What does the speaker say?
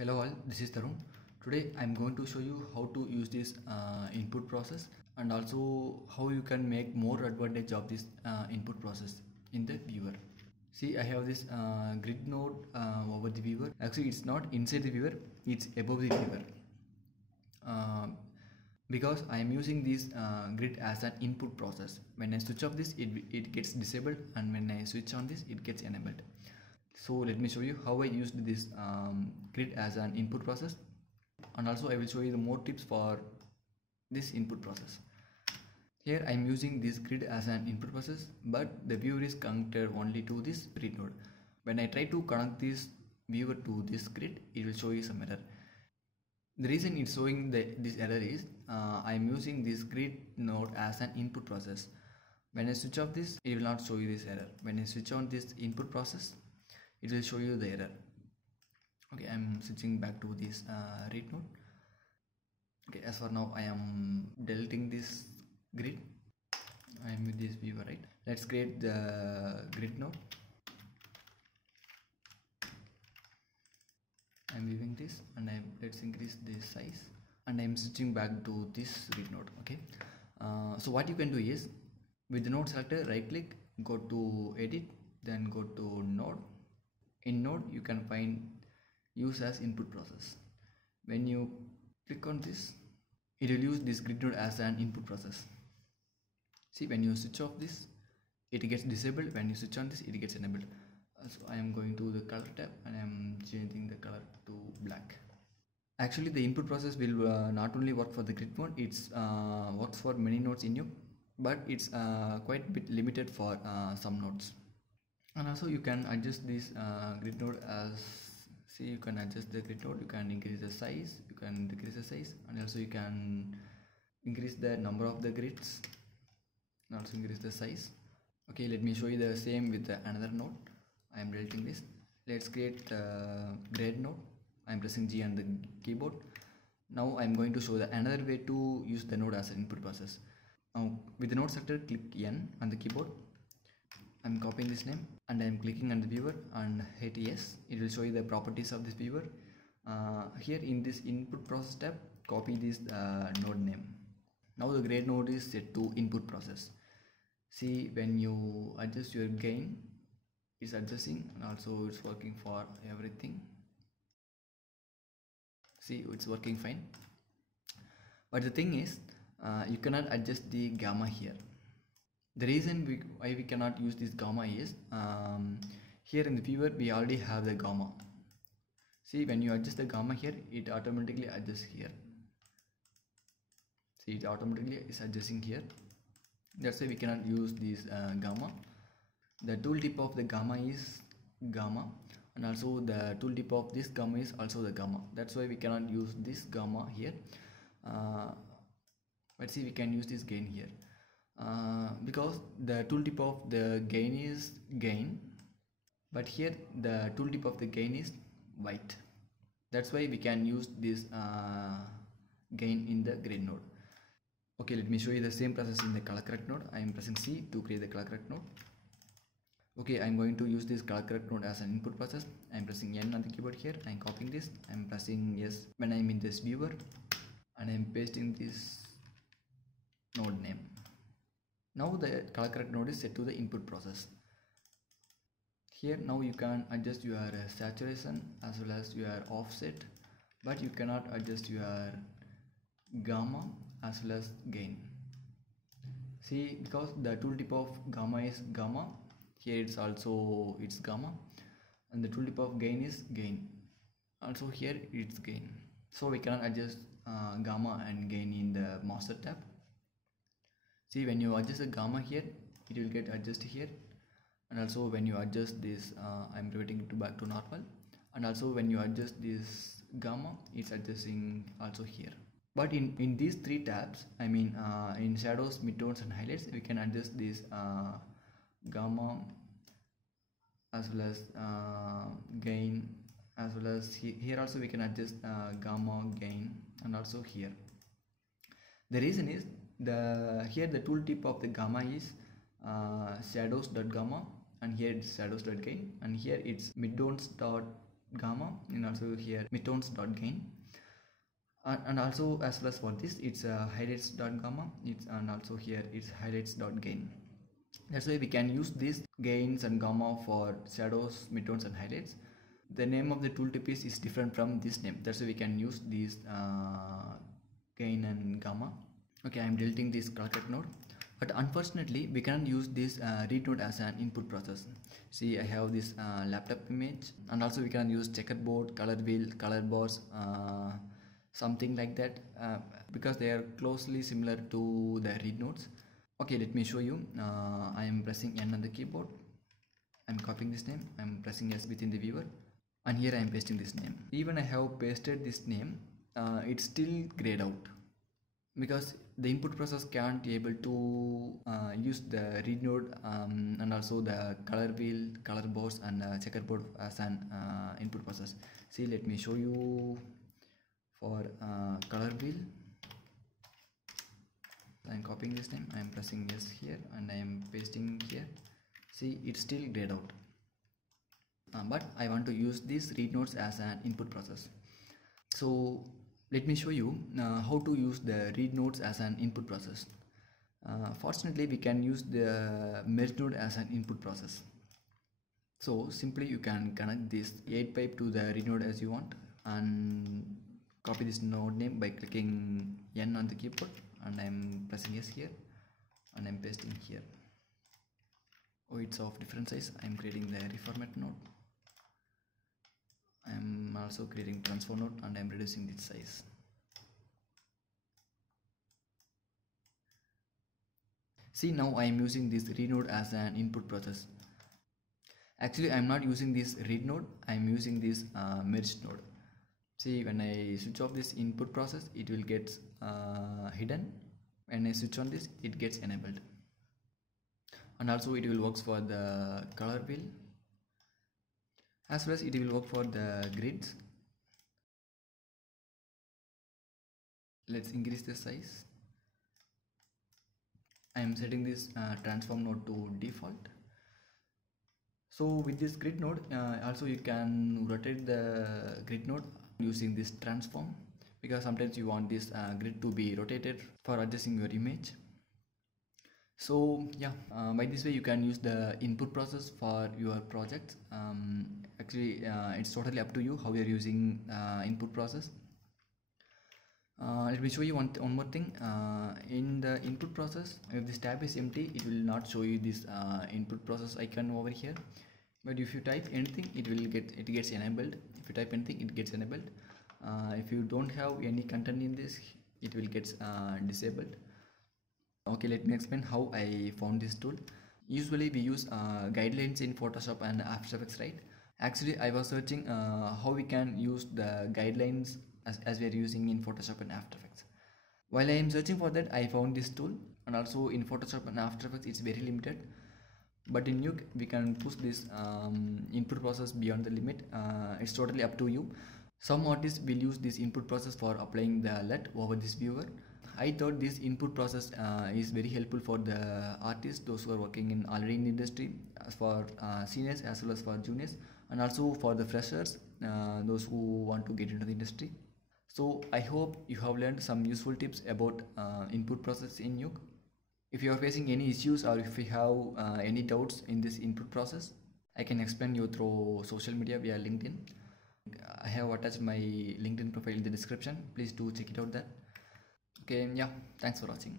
Hello all, this is Tarun. Today I am going to show you how to use this input process and also how you can make more advantage of this input process in the viewer. See, I have this grid node over the viewer. Actually, it's not inside the viewer, it's above the viewer. Because I am using this grid as an input process. When I switch off this, it gets disabled, and when I switch on this, it gets enabled. So let me show you how I used this grid as an input process, and also I will show you the more tips for this input process. Here I am using this grid as an input process, but the viewer is connected only to this grid node. When I try to connect this viewer to this grid, it will show you some error. The reason it's showing this error is I am using this grid node as an input process. When I switch off this, it will not show you this error. When I switch on this input process, it will show you the error. Okay, I'm switching back to this read node. Okay, as for now I am deleting this grid. I am with this viewer, right? Let's create the grid node. I'm viewing this, and let's increase this size, and I'm switching back to this read node. Okay, so what you can do is, with the node selector, right click, go to edit, then go to node. In node you can find use as input process. When you click on this, it will use this grid node as an input process. See, when you switch off this, it gets disabled. When you switch on this, it gets enabled. So I am going to the color tab, and I am changing the color to black. Actually, the input process will not only work for the grid node, it's works for many nodes in you, but it's quite a bit limited for some nodes. And also you can adjust this grid node as, see, you can adjust the grid node, you can increase the size, you can decrease the size, and also you can increase the number of the grids and also increase the size. Okay, let me show you the same with another node. I am deleting this. Let's create the grid node. I am pressing G on the keyboard. Now I am going to show the another way to use the node as an input process. Now with the node selector, click N on the keyboard. I am copying this name, and I am clicking on the viewer and hit yes. It will show you the properties of this viewer. Here in this input process tab, copy this node name. Now the grid node is set to input process. See, when you adjust your gain, it's adjusting, and also it's working for everything. See, it's working fine. But the thing is, you cannot adjust the gamma here. The reason why we cannot use this gamma is, here in the viewer we already have the gamma. See, when you adjust the gamma here, it automatically adjusts here. See, it automatically is adjusting here. That's why we cannot use this gamma. The tooltip of the gamma is gamma, and also the tooltip of this gamma is also the gamma. That's why we cannot use this gamma here. But see, we can use this gain here. Because the tooltip of the gain is gain, but here the tooltip of the gain is white. That's why we can use this gain in the grid node. Okay, let me show you the same process in the color correct node. I am pressing C to create the color correct node. Okay, I am going to use this color correct node as an input process. I am pressing N on the keyboard here. I am copying this. I am pressing yes when I am in this viewer, and I am pasting this node name. Now the color correct node is set to the input process. Here now you can adjust your saturation as well as your offset, but you cannot adjust your gamma as well as gain. See, because the tooltip of gamma is gamma, here it's also gamma, and the tooltip of gain is gain. Also here it's gain. So we cannot adjust gamma and gain in the master tab. See, when you adjust the gamma here, it will get adjusted here, and also when you adjust this, I'm reverting it back to normal, and also when you adjust this gamma, it's adjusting also here. But in these three tabs, I mean in shadows, midtones, and highlights, we can adjust this gamma as well as gain, as well as here also we can adjust gamma, gain, and also here. The reason is, here the tooltip of the gamma is shadows.gamma, and here it's shadows.gain, and here it's midtones.gain, gamma, and also here midtones dot gain. And also as well as for this, it's highlights dot gamma. And also here it's highlights dot gain. That's why we can use these gains and gamma for shadows, midtones, and highlights. The name of the tooltip is different from this name. That's why we can use these gain and gamma. Okay, I'm deleting this color correct node. But unfortunately, we cannot use this read node as an input process. See, I have this laptop image, and also we can use checkerboard, color wheel, color bars, something like that, because they are closely similar to the read nodes. Okay, let me show you. I am pressing N on the keyboard. I'm copying this name. I'm pressing S within the viewer, and here I am pasting this name. Even I have pasted this name, it's still grayed out because the input process can't be able to use the read node and also the color wheel, color boards, and checkerboard as an input process. See, let me show you for color wheel. I'm copying this name, I'm pressing yes here, and I am pasting here. See, it's still grayed out, but I want to use these read nodes as an input process. So let me show you how to use the read nodes as an input process. Fortunately, we can use the merge node as an input process. So simply you can connect this 8 pipe to the read node as you want, and copy this node name by clicking N on the keyboard, and I'm pressing yes here, and I'm pasting here. Oh, it's of different size. I'm creating the reformat node. I'm also creating transform node, and I'm reducing its size. See, now I am using this read node as an input process. Actually, I'm not using this read node, I'm using this merge node. See, when I switch off this input process, it will get hidden. When I switch on this, it gets enabled. And also it will work for the color wheel, as well as it will work for the grids. Let's increase the size. I am setting this transform node to default. So with this grid node, also you can rotate the grid node using this transform, because sometimes you want this grid to be rotated for adjusting your image. So yeah, by this way you can use the input process for your project. Actually, it's totally up to you how you're using input process. Let me show you one more thing. In the input process, if this tab is empty, it will not show you this input process icon over here. But if you type anything, it gets enabled. If you type anything, it gets enabled. If you don't have any content in this, it will get disabled. Okay, let me explain how I found this tool. Usually we use guidelines in Photoshop and After Effects, right? Actually, I was searching how we can use the guidelines as we are using in Photoshop and After Effects. While I am searching for that, I found this tool, and also in Photoshop and After Effects it's very limited. But in Nuke, we can push this input process beyond the limit. It's totally up to you. Some artists will use this input process for applying the LUT over this viewer. I thought this input process is very helpful for the artists, those who are working already in the industry, as for seniors as well as for juniors, and also for the freshers, those who want to get into the industry. So I hope you have learned some useful tips about input process in Nuke. If you are facing any issues, or if you have any doubts in this input process, I can explain you through social media via LinkedIn. I have attached my LinkedIn profile in the description. Please do check it out there. Okay, yeah, thanks for watching.